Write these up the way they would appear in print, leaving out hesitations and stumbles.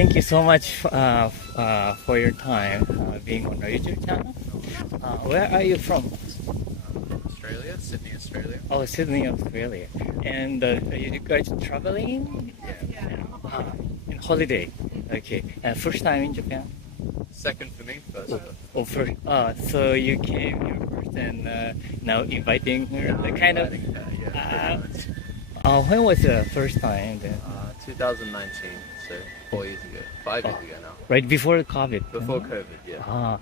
thank you so much for your time being on our YouTube channel. Where are you from? Australia, Sydney, Australia. Oh, Sydney, Australia. And are you guys traveling? In holiday. Okay. First time in Japan? Second for me, first. Oh, first. So you came here first and now inviting her. The kind of. When was the first time? Then? 2019, so 4 years ago, 5 years ago now. Right before COVID. Before COVID, yeah.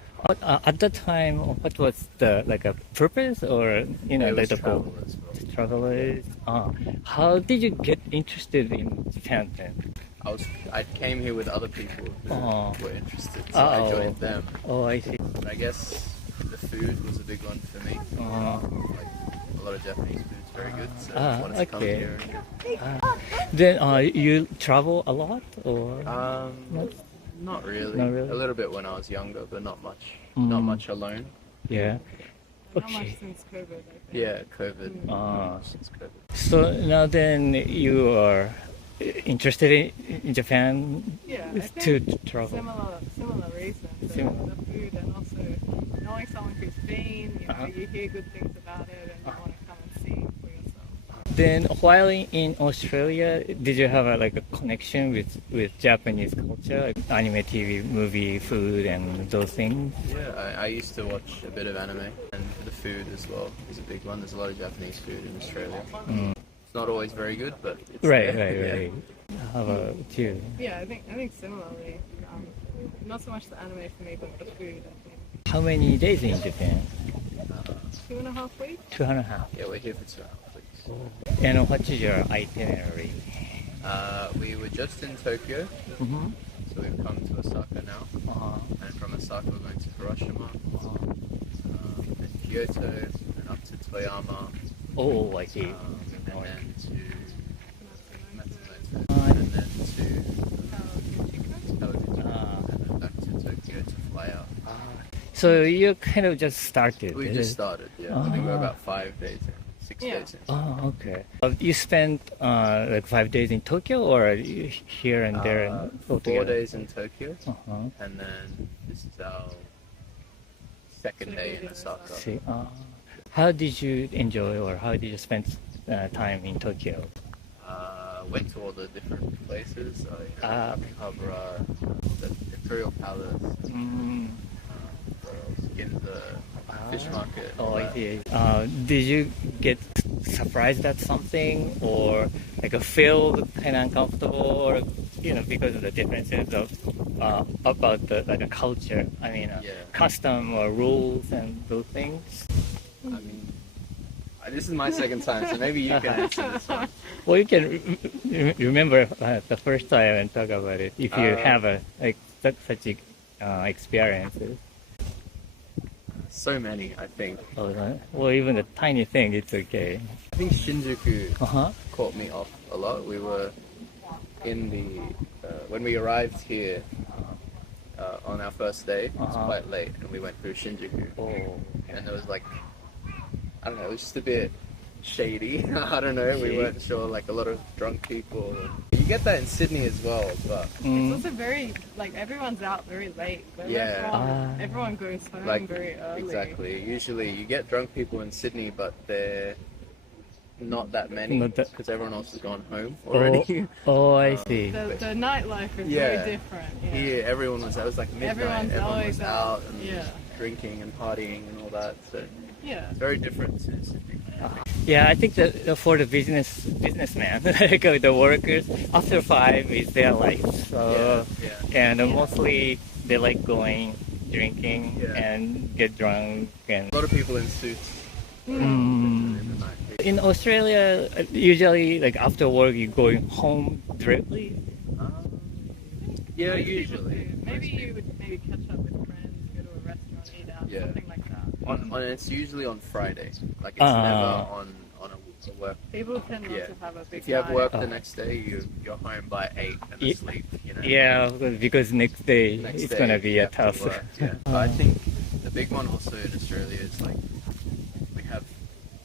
At that time, what was the like a purpose or It like was the travel as well. travelers? How did you get interested in Japan then? I came here with other people who were interested, so I joined them. Oh, I see. But I guess the food was a big one for me. Like a lot of Japanese food is very good, so I wanted to come okay. here. Then you travel a lot or? Not really. Not really? A little bit when I was younger, but not much. Not much alone. Yeah. Not much since COVID, I think. Yeah, COVID. Since COVID. So now then you are interested in Japan Yeah, I to think travel. similar reasons. The food and also knowing someone who's been, you hear good things about it and you want to come and see for yourself. Then while in Australia, did you have like a connection with Japanese culture, like anime, TV, movie, food, and those things? Yeah, I used to watch a bit of anime, and the food as well is a big one. There's a lot of Japanese food in Australia. It's not always very good, but it's Right. yeah. How about you? Yeah, I think similarly. Not so much the anime for me, but the food, I think. How many days in Japan? 2.5 weeks? 2.5. Yeah, we're here for 2 hours, please. And what is your itinerary? We were just in Tokyo, so we've come to Osaka now, and from Osaka we're going to Hiroshima, and Kyoto, and up to Toyama, Oh, I see. and then to Matsumoto, and then to Kawaguchiko, and then back to Tokyo to fly out. So you kind of just started. We just started, yeah. I think we're about 5 days in, 6 days in. Oh, okay. You spent like 5 days in Tokyo or here and there? 4 altogether? days in Tokyo, Uh-huh. and then this is our second day in Osaka. See, how did you enjoy or how did you spend time in Tokyo? Went to all the different places, Akihabara, the Imperial Palace, Ginza, fish market. Oh, I see. Did you get surprised at something or like a feel kind of uncomfortable or because of the differences of about the like a culture? I mean, custom or rules and those things. I mean, this is my second time, so maybe you can answer this one. Well, you can remember the first time and talk about it if you have such experiences. So many, I think. Well, even the tiny thing, it's okay. I think Shinjuku Uh-huh. caught me off a lot. We were in the when we arrived here on our first day. It was quite late, and we went through Shinjuku. And there was like, I don't know, it was just a bit shady. I don't know. We weren't sure. Like a lot of drunk people. You get that in Sydney as well, but It's also very, everyone's out very late. Everyone goes home very early. Exactly. Usually you get drunk people in Sydney, but they're not that many because everyone else has gone home already. I see. The nightlife is very different. Yeah. Here, everyone was. It was like midnight. Everyone was out and drinking and partying and all that. So it's very different to Sydney. Yeah, I think that for the businessman, like the workers, after 5 is their life. So and mostly they like going, drinking, and get drunk and. A lot of people in suits. In Australia, usually like after work, you going home directly. Yeah, usually. Maybe you would catch up with friends, go to a restaurant, eat out, something like that. It's usually on Friday. Like it's never on a work. People tend not to have a big. If you have work the next day, you're home by 8 and asleep. Yeah, because next day it's gonna be a tough. But I think the big one also in Australia is like we have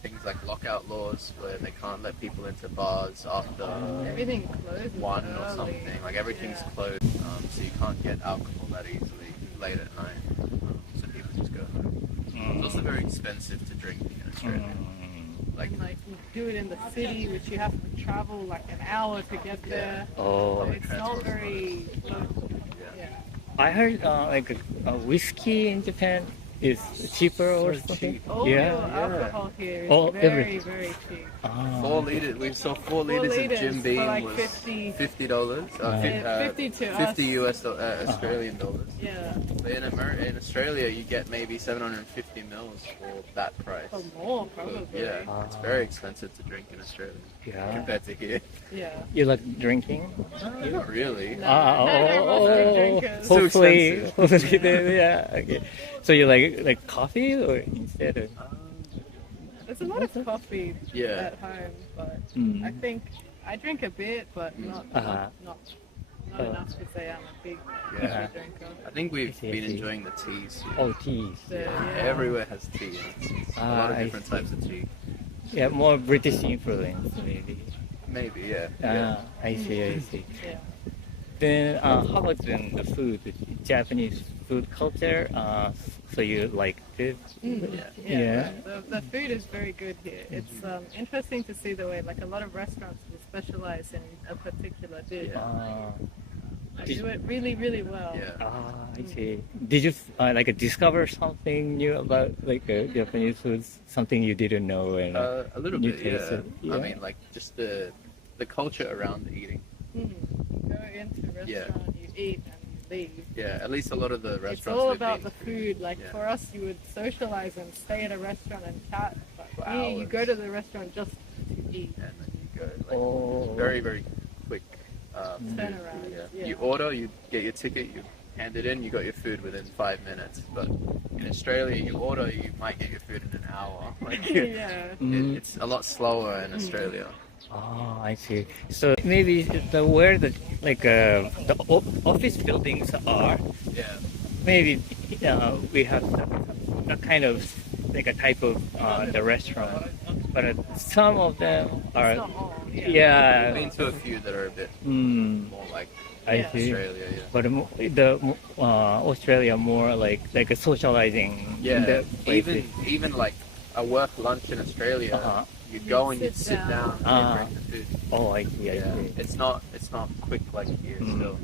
things there's like lockout laws where they can't let people into bars after Everything closes 1 or early. something. Like everything's Yeah. closed, so you can't get alcohol that easily late at night. So people just go home. It's also very expensive to drink in Australia. Like, And like you do it in the city, which you have to travel like an hour to get there. Oh, So it's not very local. Yeah. I heard like whiskey in Japan is cheaper or So something. cheap. All Yeah. your alcohol here is Oh, very, everything. very cheap. Ah. 4 liters. We saw 4 liters liters of Jim for Beam like was $50. $50. Yeah, 50 to us. 50 US Australian dollars. Yeah. But in Australia, you get maybe 750 mils for that price. Or more, So, probably. yeah, it's very expensive to drink in Australia Yeah. compared to here. Yeah. You like drinking? Not really. No. Ah, They're mostly drinkers. So hopefully, expensive. hopefully, yeah. Okay. So you like coffee or instead of? There's a lot of coffee Yeah. at home, but Mm. I think I drink a bit, but not Uh-huh. not Oh. enough to say I'm a big Yeah. coffee drinker. I think we've I see, I been see. enjoying the teas. here. Oh, teas. So, Yeah. yeah. Everywhere has tea. It's a lot of I different see. types of tea. Yeah, more British influence maybe. Maybe, yeah. Ah, I see, I see. Yeah. Then how about then the food, Japanese food culture? So you like it? Yeah. Yeah. The food is very good here. It's interesting to see the way, like a lot of restaurants will specialize in a particular dish. Yeah. They do it really, really well. Yeah. I see. Did you like discover something new about like Japanese food? Something you didn't know and A little you bit, yeah. tasted? I mean, like just the culture around eating. You go into a restaurant, you eat, and you leave. Yeah, at least a lot of the It's restaurants. all we've about been the to. food. Like Yeah. for us, you would socialize and stay at a restaurant and chat. But For here, you hours. go to the restaurant just to eat. And then you go. Like, Oh. Very, very quick. Turnaround, Yeah. yeah. You order, you get your ticket, you hand it in, you got your food within 5 minutes. But in Australia, you order, you might get your food in an hour. Like, Yeah. it's a lot slower in Australia. Oh, I see. So maybe where the office buildings are, Yeah. maybe we have the kind of like a type of the restaurant, but some of them are. It's not all. Yeah. Yeah. I've been to a few that are a bit Mm, more like I Yeah. see. Australia, yeah. But Australia more like a socializing. in Yeah, the places. even like a work lunch in Australia, Uh-huh. you go and you sit sit down down. and Ah. drink the food. Oh, I see. I Yeah, see. it's not quick like here Mm. still.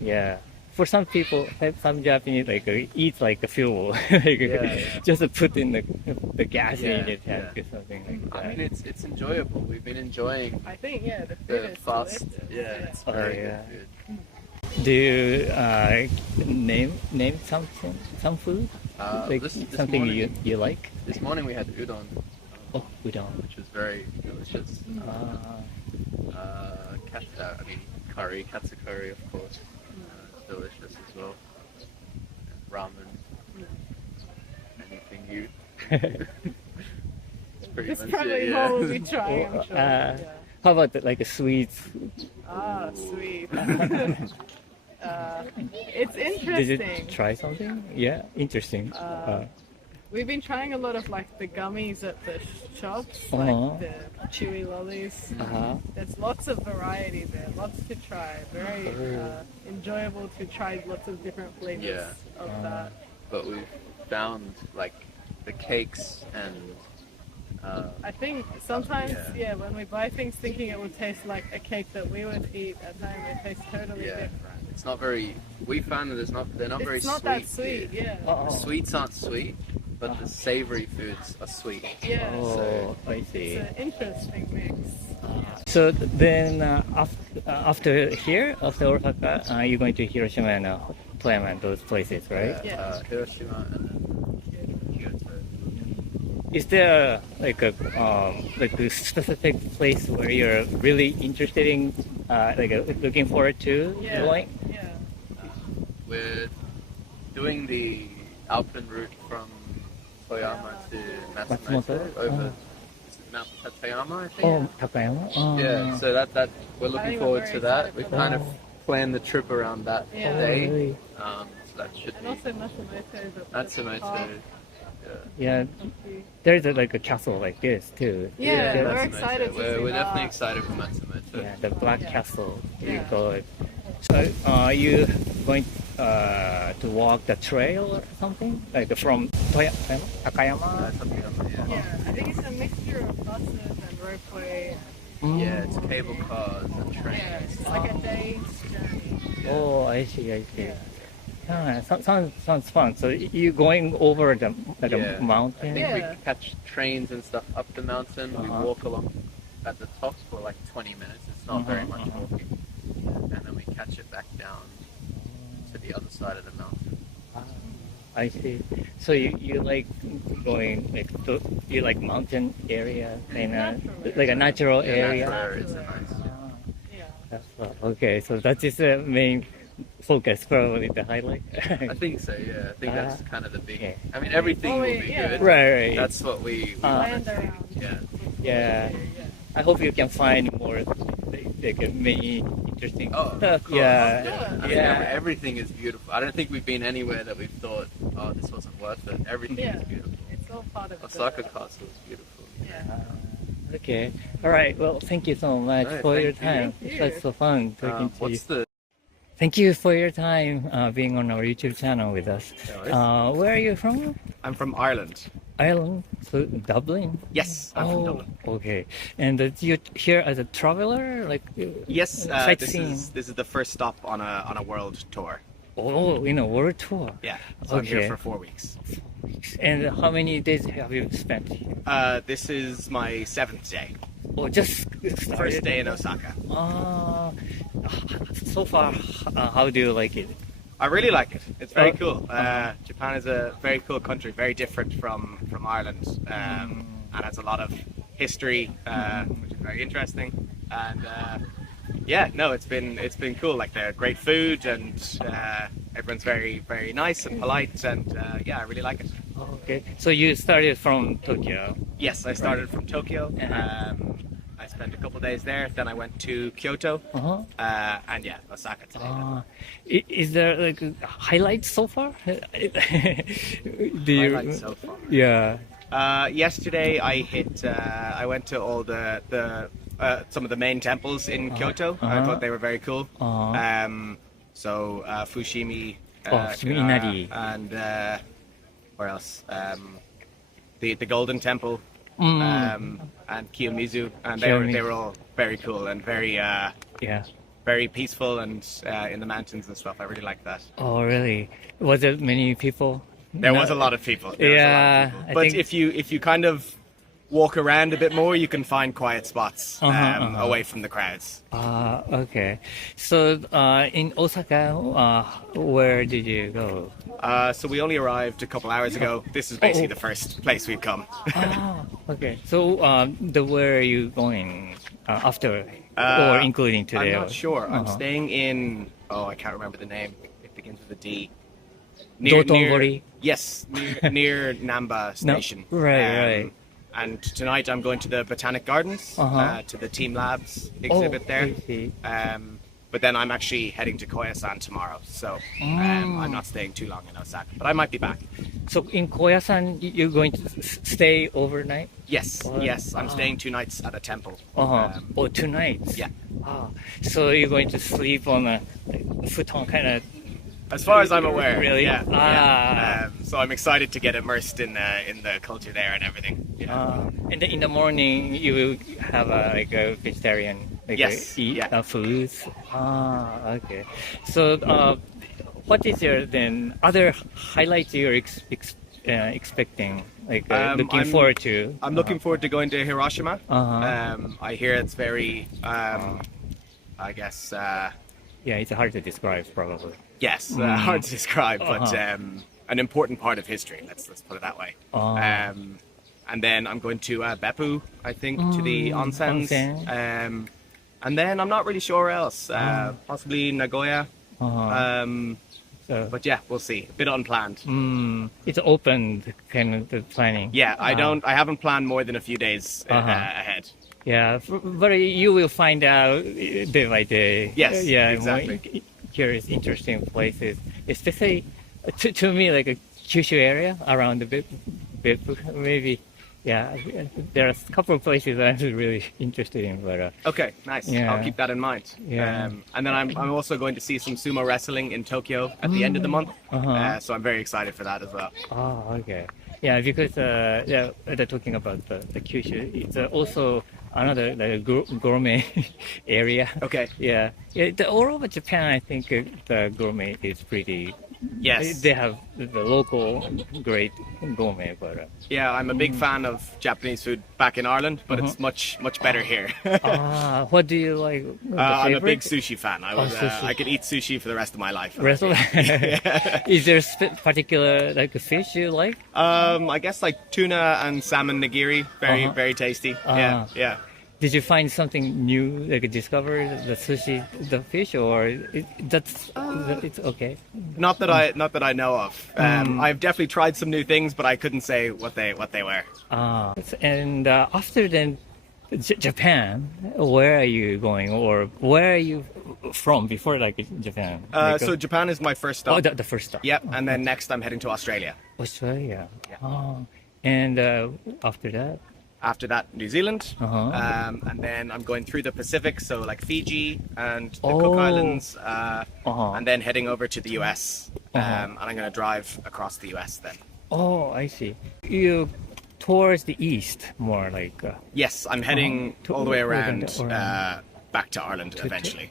Yeah. For some people, some Japanese eat like a fuel, Yeah. just to put in the gas in Yeah, the tank yeah. or something like I that. mean, it's enjoyable. We've been enjoying I think the food the is fast. delicious. Yeah, it's Oh, very yeah. good Do you name some food? food. Like This something morning, you like? This morning we had udon, Oh, udon. which was very delicious. I mean, curry, katsu curry, of course. It's delicious as well. Ramen. Anything you. It's pretty It's much probably it, what yeah. we'll be trying, I'm sure. Yeah. How about the sweets? Ah, sweet. It's Did you interesting. try something? Yeah, interesting. We've been trying a lot of like the gummies at the shops, Uh-huh. like the chewy lollies. Uh-huh. There's lots of variety there, lots to try. Very enjoyable to try lots of different flavors Yeah. of that. But we've found like the cakes and I think sometimes, Yeah. when we buy things thinking it would taste like a cake that we would eat at home, it tastes totally yeah, different. it's not very. We found that they're not very It's not sweet. that sweet, here. yeah. Oh. The sweets aren't sweet, but the savory foods are sweet. Yeah. Oh, I see. It's an interesting mix. So then after here, after Osaka, you're going to Hiroshima and Toyama and those places, right? Yeah. Hiroshima and then Kyoto. Is there like a specific place where you're really interested in, looking forward to Yeah. going? Yeah. We're doing the Alpine route from Toyama to Matsumoto Matsumoto? over Oh. is it Mount Tateyama, I think. Oh, Takayama. Oh. Yeah, so that we're I looking think forward we're to very that. excited We for kind that. of planned the trip around that Yeah. day. Really? So that should And be also Matsumoto is at the Matsumoto. top. Yeah, there's like a castle like this too. Yeah, we're Matsumoto. excited to see We're definitely that. excited for Matsumoto. Yeah, the Black Castle. We Yeah. call it. So, are you going to walk the trail or something? Like from Takayama? Something else, Yeah, I think it's a mixture of buses and ropeway. Yeah, it's cable cars and trains. Yeah, it's like a day's journey. Oh, I see, I see. Sounds fun. So you going over the like Yeah. a mountain? I think Yeah. we catch trains and stuff up the mountain. We Uh-huh. walk along at the top for like 20 minutes. It's not very much Uh-huh. walking. And then we catch it back down to the other side of the mountain. I see. So you like going like you like mountain area kind of like a natural area. That's where it's a nice. Yeah. That's okay. So that is the main focus, probably the highlight. I think so, yeah. I think that's kind of the big. yeah. I mean, everything will be yeah. good. Right. That's what we Land wanted. around. Yeah. Yeah. I hope you can find more like many interesting Oh, stuff. of course. Yeah. I mean, Yeah. everything is beautiful. I don't think we've been anywhere that we've thought, oh, this wasn't worth it. Everything Yeah. is beautiful. It's all part of Osaka the... Castle is beautiful. Yeah. Okay. All right. Well, thank you so much All right, for your thank you. time. Thank It you. was so fun talking to you. What's the? Thank you for your time being on our YouTube channel with us. No, Where are you from? I'm from Ireland. Ireland, so Dublin. Yes, I'm from Dublin. Okay. And you're here as a traveler, like Yes, this sightseeing. is the first stop on a world tour. Oh, in a world tour. Yeah, so I'm here Okay. for 4 weeks. And how many days have you spent here? This is my 7th day. Oh, just started. First day in Osaka. So far, how do you like it? I really like it. It's very Oh, cool. Japan is a very cool country, very different from Ireland, and has a lot of history, which is very interesting. And yeah, no, it's been cool. Like the great food, and everyone's very nice and polite, and yeah, I really like it. Okay. So you started from Tokyo. Yes, I started from Tokyo. Uh-huh. I spent a couple of days there. Then I went to Kyoto, Uh-huh. and yeah, Osaka today. Is there like highlights so far? Do you? Highlights so far. Yeah. Yesterday, I went to all the some of the main temples in Kyoto. I Uh-huh. thought they were very cool. Uh-huh. So Fushimi, Fushimi Inari. and where else? The Golden Temple, and Kiyomizu, and Kiyomizu. they were all very cool and very Yeah. very peaceful and in the mountains and stuff. I really liked that. Oh, really? Was there many people? There was a lot of people. There was a lot of Yeah, people. I But think- if you kind of walk around a bit more, you can find quiet spots Uh-huh. away from the crowds. Okay. So in Osaka, where did you go? So we only arrived a couple hours ago. This is basically Oh. the first place we've come. Okay. So where are you going after, or including today? I'm not sure. I'm Uh-huh. staying in. Oh, I can't remember the name. It begins with a D. Dotonbori? Yes, near Namba No, Station. right. And tonight I'm going to the Botanic Gardens, Uh-huh. to the Team Labs exhibit there. I see. But then I'm actually heading to Koyasan tomorrow, so I'm not staying too long in Osaka. But I might be back. So in Koyasan, you're going to stay overnight? Yes, What? yes, I'm staying 2 nights at a temple. Or 2 nights? Yeah. So you're going to sleep on a futon kind of. As far as I'm aware, Really? yeah. Ah. So I'm excited to get immersed in the culture there and everything. Yeah. And then in the morning, you will have like a vegetarian like Yes, eat yeah. foods. Okay. So what is your then other highlights you're expecting? Like looking forward to? I'm looking forward to going to Hiroshima. Uh-huh. I hear it's very, I guess, Yeah, it's hard to describe probably. yes, hard to describe, but Uh-huh. an important part of history. Let's put it that way. And then I'm going to Beppu, I think, to the onsens. Onsen. And then I'm not really sure where else. Possibly Nagoya. So, But yeah, we'll see. A bit unplanned. it's open kind of the planning. Yeah, I haven't planned more than a few days ahead. Yeah, but you will find out day by day. Yes, yeah, exactly. more curious, interesting places, especially to me like a Kyushu area around the bit. Maybe, yeah. There are a couple of places I'm really interested in, but Okay, nice. Yeah. I'll keep that in mind. Yeah. And then I'm also going to see some sumo wrestling in Tokyo at the end of the month. So I'm very excited for that as well. oh, okay. Yeah, because yeah, they're talking about the Kyushu. It's also another like gourmet area. Okay. Yeah, yeah. All over Japan, I think the gourmet is pretty. Yes. They have the local great gourmet, but Yeah, I'm a big fan of Japanese food back in Ireland, but it's much better here. what do you like? The I'm a favorite? big sushi fan. sushi. I could eat sushi for the rest of my life. Rest of Is there particular like fish you like? I guess like tuna and salmon nigiri, very tasty. Yeah. Did you find something new, like discover the sushi, the fish, or it's okay? Not that I know of. I've definitely tried some new things, but I couldn't say what they were. And after then, Japan, where are you going, or where are you from before like Japan? So Japan is my first stop. oh, the first stop. Yep, and then next I'm heading to Australia. Australia. Oh, and after that. After that, New Zealand, Uh-huh. and then I'm going through the Pacific, so like Fiji and the Oh. Cook Islands, Uh-huh. and then heading over to the US, and I'm going to drive across the US then. Oh, I see. You towards the east, more like. Yes, I'm heading To- all the way around- around back to Ireland eventually.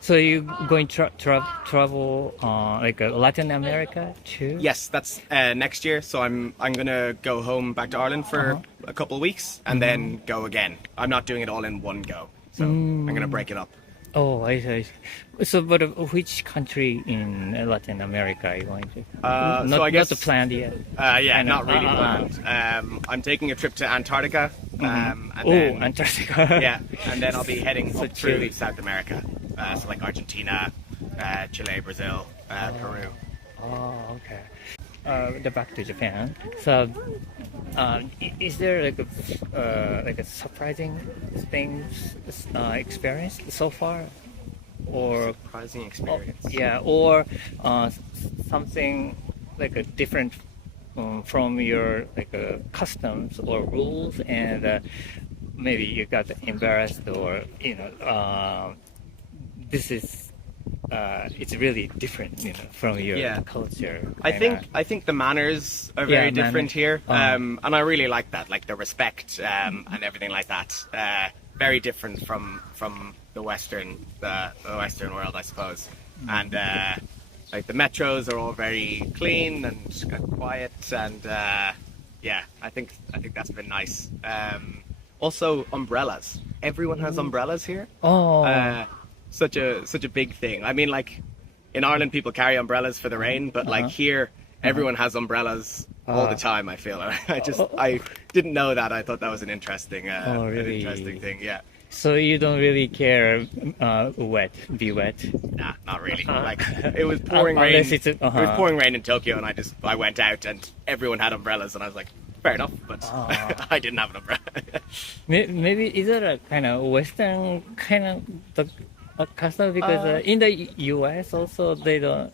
So you going travel like Latin America too? Yes, that's next year. So I'm gonna go home back to Ireland for a couple of weeks and then go again. I'm not doing it all in one go, so I'm gonna break it up. Oh, I see. So, but which country in Latin America are you going to? So I guess not planned yet. Yeah, Kind not of, really planned. I'm taking a trip to Antarctica, and Oh, then Antarctica. yeah, and then I'll be heading So up through chilly. South America, so like Argentina, Chile, Brazil, Peru. Oh, okay. Back to Japan. So, is there like a surprising things experience so far, or Surprising experience. yeah, or something like a different from your like customs or rules, and maybe you got embarrassed, or this is. It's really different, from your Yeah. culture. I kinda. think the manners are Yeah, very different manners. here, and I really like that, like the respect and everything like that. Very different from the Western world, I suppose. And like the metros are all very clean and quiet, and yeah, I think that's been nice. Also, umbrellas. Everyone has umbrellas here. Oh, Such a big thing. I mean, like in Ireland, people carry umbrellas for the rain, but like here, everyone has umbrellas all the time. I feel. I didn't know that. I thought that was an interesting, really? an interesting thing. Yeah. so you don't really care be wet. Nah, not really. Like it was pouring rain. Unless it's It was pouring rain in Tokyo, and I went out, and everyone had umbrellas, and I was like, fair enough, but I didn't have an umbrella. Maybe is it a kind of Western kind of a custom, because in the U.S. also they don't.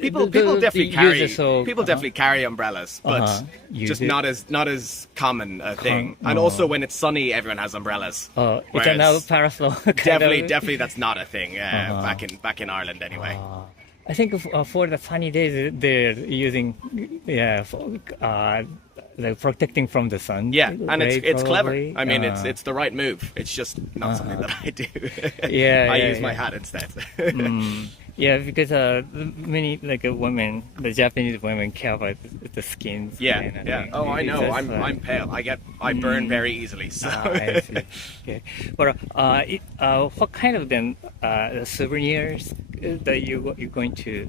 People the definitely carry users, so, definitely carry umbrellas, but Use just it. not as common a thing. And also when it's sunny, everyone has umbrellas. Oh, it's Whereas another parasol. kind definitely of. that's not a thing back in Ireland anyway. I think for the sunny days they're using like protecting from the sun. Yeah, and it's clever. probably. I mean, it's the right move. It's just not something that I do. Yeah, I yeah, use my yeah. hat instead. Yeah, because many women, the Japanese women care about the skins. Yeah, kind of yeah. thing. Oh, I It's know. just, I'm pale. I burn very easily. So I see. Okay. But what kind of then souvenirs that you're going to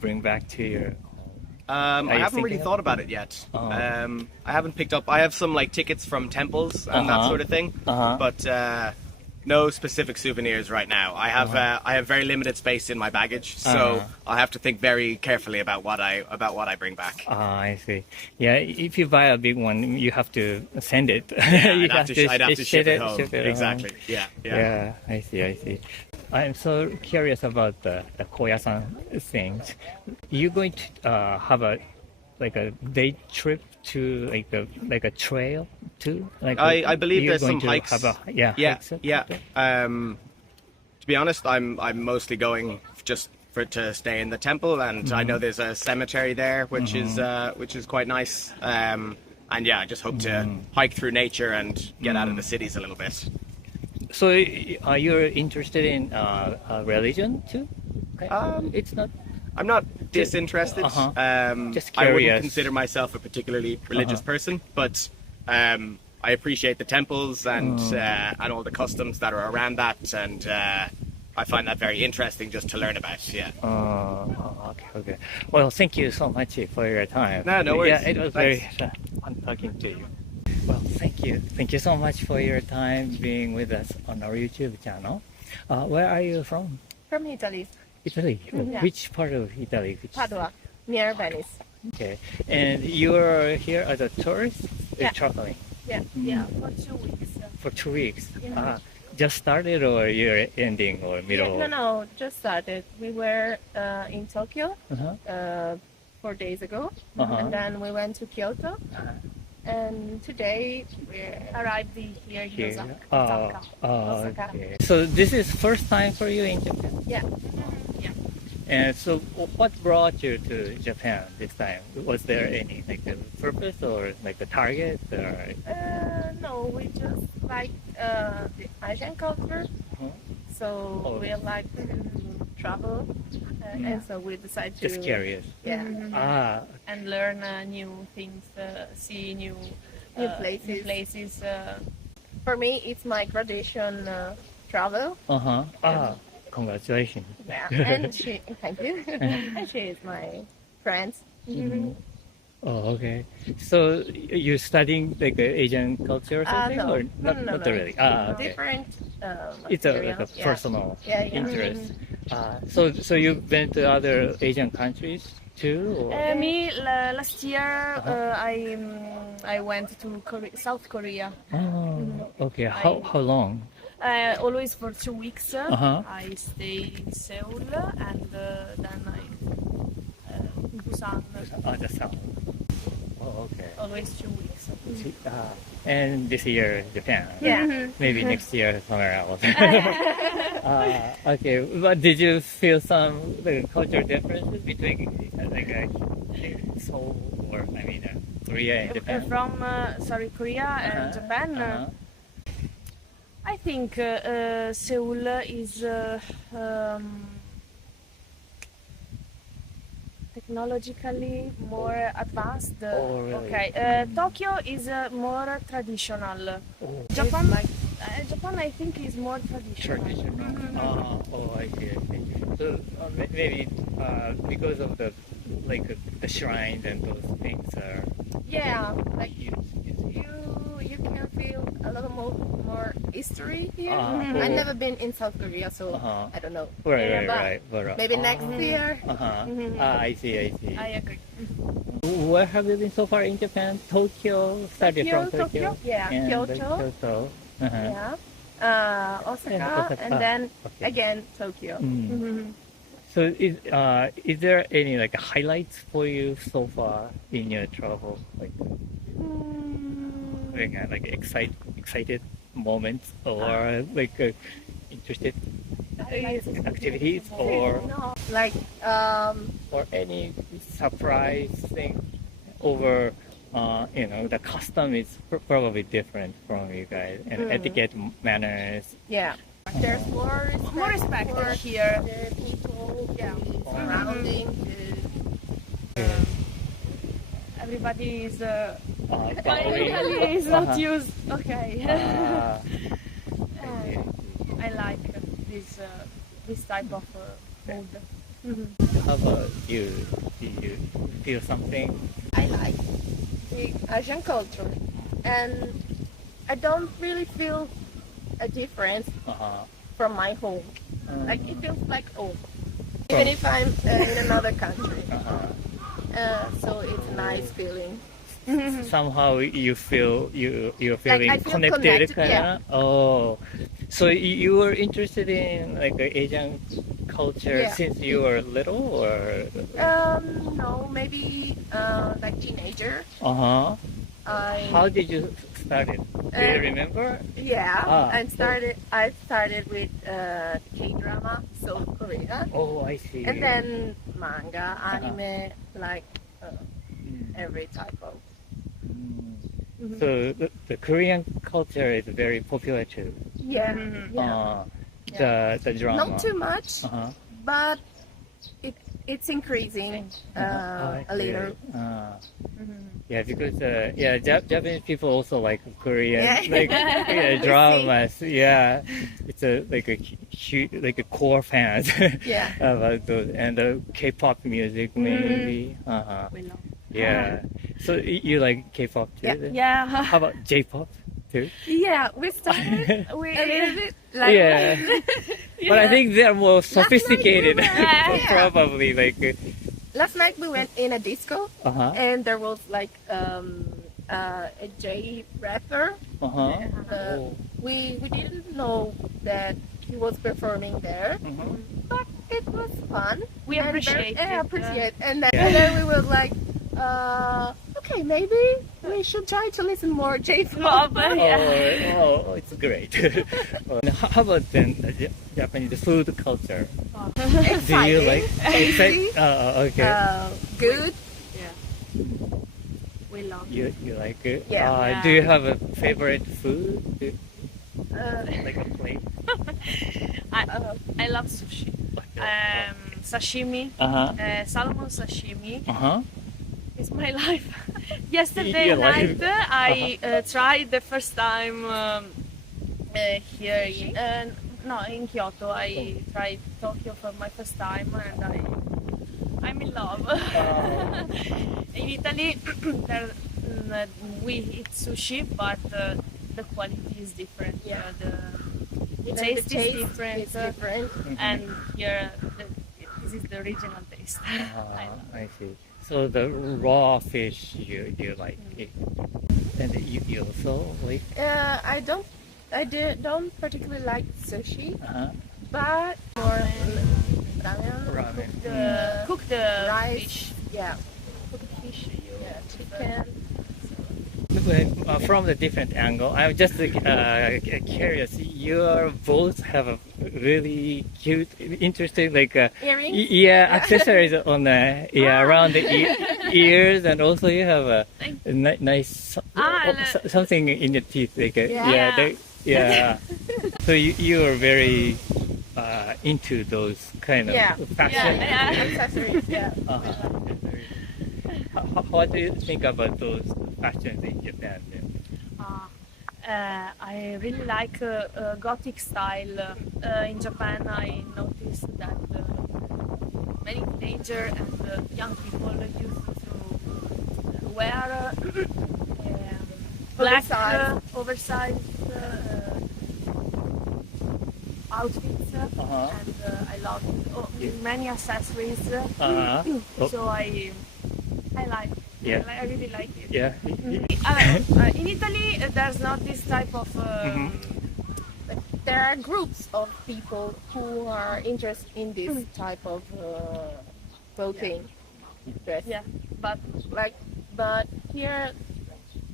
bring back to your? I you haven't thinking really of- thought about it yet. Oh. I haven't picked up. I have some like tickets from temples and that sort of thing, but no specific souvenirs right now. I have very limited space in my baggage, so I have to think very carefully about what I bring back. I see. Yeah, if you buy a big one, you have to send it. Yeah, You I'd have to ship it home. home. Exactly. Yeah. Yeah, I see. I'm so curious about the koyasan things. You're going to have a like a day trip to like a trail too? Like I believe you're there's some going to hikes. have a, yeah, Yeah, hikes up yeah. there? To be honest, I'm mostly going just to stay in the temple, and I know there's a cemetery there, which is quite nice. And yeah, I just hope to hike through nature and get out of the cities a little bit. So you're interested in religion too? It's not. I'm not disinterested. Just I wouldn't curious. consider myself a particularly religious person, but I appreciate the temples and all the customs that are around that, and I find that very interesting just to learn about. Yeah. Okay. Well, thank you so much for your time. No worries. Yeah, it was Thanks. very fun talking to you. Well, thank you. Thank you so much for your time being with us on our YouTube channel. Where are you from? From Italy, Italy. Yeah. Which part of Italy? Padua, near Venice. Okay. And you're here as a tourist? You're Yeah. traveling Yeah, for 2 weeks. for 2 weeks. Yeah. Just started or you're ending or middle? No, just started. We were in Tokyo Uh-huh. 4 days ago, Uh-huh. and then we went to Kyoto, Uh-huh. and today we arrived here in Here. Osaka. Osaka. Okay. So this is first time for you in Japan? Yeah. And so what brought you to Japan this time? Was there any like a purpose or like a target or? No, we just like the Asian culture, so Oh. we like to travel, and so we decided to Just curious. Yeah. Ah, and learn new things, see new places. For me, it's my graduation travel. uh-huh. Ah, congratulations. Yeah. And thank you. And she is my friend. Oh, okay. So you're studying like Asian culture or something, No. or No, not? no, Not no. really. Ah, okay. Different. It's like a materials. personal Yeah, yeah. interest. So you've been to other Asian countries too? Or? Me last year I went to South Korea. Oh, okay. How long? Always for 2 weeks. Uh-huh. I stayed in Seoul and then I in Busan. The south. Oh, okay. Always 2 weeks. And this year Japan. Yeah. Maybe next year somewhere else. Okay, but did you feel some cultural differences between Seoul or Korea and Japan? From Korea and Japan. I think Seoul is technologically more advanced. Oh, really? Okay. Tokyo is more traditional. Japan, Japan, I think, is more traditional. Traditional. Oh, I see. So maybe because of the shrines and those things are Yeah, like huge. you can feel a little more history here. Uh-huh. I've never been in South Korea, so Uh-huh. I don't know. Right. Maybe next year. I see. I agree. Where have you been so far in Japan? Tokyo. Started from Tokyo. Yeah, And Kyoto. Uh-huh. Yeah. Osaka, Osaka. and then Okay. again Tokyo. So is there any highlights for you so far in your travel? Excited moments or interested activities or Like or any surprise thing over the custom is probably different from you guys and etiquette manners. yeah. There's more respect for here. The people, surrounding. Everybody is Bowing. is not used. Okay. Ah, I like this type of food. how about you? Do you feel something? I like the Asian culture, and I don't really feel a difference from my home. Like it feels like home, even if I'm in another country. So it's a nice feeling. Somehow you feel you're feeling I feel connected, connected, yeah. Oh, so you were interested in Asian culture culture Yeah. since you were little, or? No, maybe like teenager. Uh-huh. I How did you start it? Do you remember? Yeah, Ah, I started with K-drama, South Korea, Oh, I see. and then manga, anime, like every type of. Mm. So the Korean culture is very popular too. Yeah, yeah. The drama. Not too much, Uh-huh. but it's increasing I a little. see. Yeah, because Japanese people also like Korean Yeah. dramas. Yeah, it's like a huge like a core fans Yeah. about those and K-pop music mainly. Uh-huh. We love. Yeah. So you like K-pop too? Yeah. then? Yeah. How about J-pop too? Yeah, we started. A little bit. Like, Yeah. But I think they're more sophisticated. Yeah. Probably like. Last night we went in a disco, Uh-huh. and there was like a J rapper. Uh-huh. Uh, we didn't know that he was performing there, but it was fun. We And appreciate yeah, it. appreciate. And then we were like, okay, maybe we should try to listen more J-pop. Oh, it's great. How about then Japanese food culture? Do you Exciting, like? tasty, Okay. good. We love. You like it? Yeah. Do you have a favorite food? Like a plate? I love sushi. Sashimi. Uh-huh. Salmon sashimi Uh-huh. is my life. Yesterday Your night life. I tried the first time here in Kyoto. I tried Tokyo for my first time and I'm in love. In Italy we eat sushi, but the quality is different. Yeah. The Even taste the is different. It's different. And here this is the original taste. I love. I see. So the raw fish you like it. And you also like? Don't particularly like sushi, Uh-huh. but more ramen. Ramen. Cook the Rice. fish. Yeah, Cook the fish. yeah, chicken. From the different angle, I'm just curious. You both have a really cute, interesting, like Earrings? accessories on the around the ears, and also you have a nice something in your teeth, like Yeah. So you are very into those kind of Yeah. fashion. Accessories. Yeah. What do you think about those fashions in Japan? Then? I really like Gothic style. In Japan, I noticed that many teenagers and young people used to wear black oversized outfits, and I love many accessories. So I like. Yeah. I really like it. Yeah. In Italy, there's not this type of. There are groups of people who are interested in this type of clothing, dress. Yeah, but But here,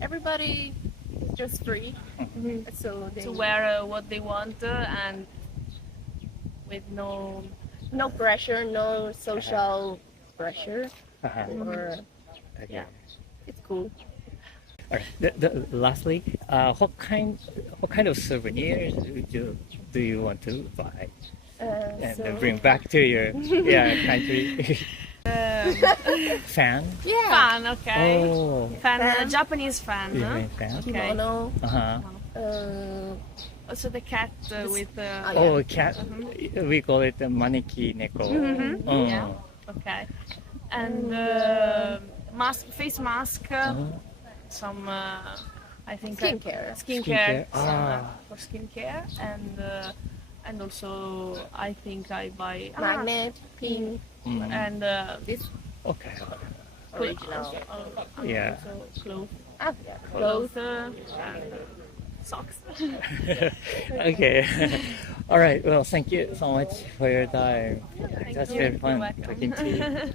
everybody is just free, so they to wear what they want and with no. no pressure, no social pressure, or Yeah. it's cool. All right. Lastly, what kind of souvenirs do you want to buy and bring back to your country? Fan? Yeah, Fan, okay. Oh, Fan, Fan. Japanese fan. you Huh? mean fan? Okay. kimono. Uh-huh. Also the cat with Oh, cat. We call it a maneki neko. Oh. yeah. Okay. And face mask. Some I think Skincare. Skincare. For skincare and also I think I buy Magnet, pin, and this Okay. original. Yeah. also clothes. Yeah, clothes. And socks. Okay. All right. Well, thank you so much for your time. Thank That's you. very fun You're welcome. talking to you.